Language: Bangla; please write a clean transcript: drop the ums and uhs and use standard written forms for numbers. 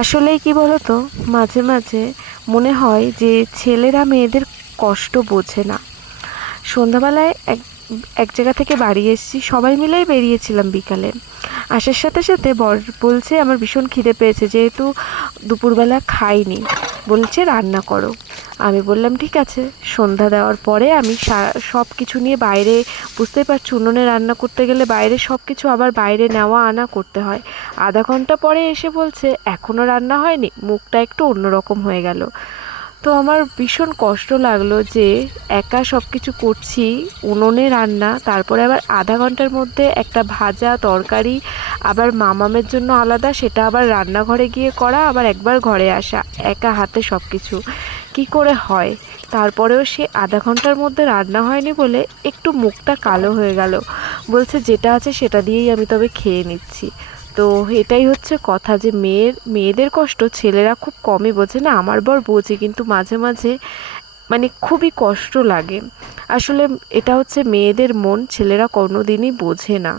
আসলেই কি বলতো, মাঝে মাঝে মনে হয় যে ছেলেরা মেয়েদের কষ্ট বোঝে না। সন্ধ্যাবেলায় এক এক জায়গা থেকে বাড়ি এসেছি, সবাই মিলেই বেরিয়েছিলাম বিকালে। আসার সাথে সাথে বর বলছে আমার ভীষণ খিদে পেয়েছে, যেহেতু দুপুরবেলা খাইনি, বলছে রান্না করো। আমি বললাম ঠিক আছে। সন্ধ্যা দেওয়ার পরে আমি সব কিছু নিয়ে বাইরে, বুঝতেই পারছি উনুনে রান্না করতে গেলে বাইরে সব কিছু আবার বাইরে নেওয়া আনা করতে হয়। আধা ঘন্টা পরে এসে বলছে এখনও রান্না হয়নি, মুখটা একটু অন্যরকম হয়ে গেল। তো আমার ভীষণ কষ্ট লাগলো যে একা সব কিছু করছি, উনুনে রান্না, তারপরে আবার আধা ঘন্টার মধ্যে একটা ভাজা তরকারি, আবার মামামের জন্য আলাদা, সেটা আবার রান্নাঘরে গিয়ে করা, আবার একবার ঘরে আসা, একা হাতে সব কিছু কী করে হয়। তারপরেও সে আধা ঘন্টার মধ্যে রান্না হয়নি বলে একটু মুখটা কালো হয়ে গেল। বলছে যেটা আছে সেটা দিয়েই আমি তবে খেয়ে নিচ্ছি। তো এটাই হচ্ছে কথা, যে মেয়েদের কষ্ট ছেলেরা খুব কমই বোঝে। না, আমার বর বোঝে, কিন্তু মাঝে মাঝে মানে খুবই কষ্ট লাগে। আসলে এটা হচ্ছে মেয়েদের মন, ছেলেরা কোনোদিনই বোঝে না।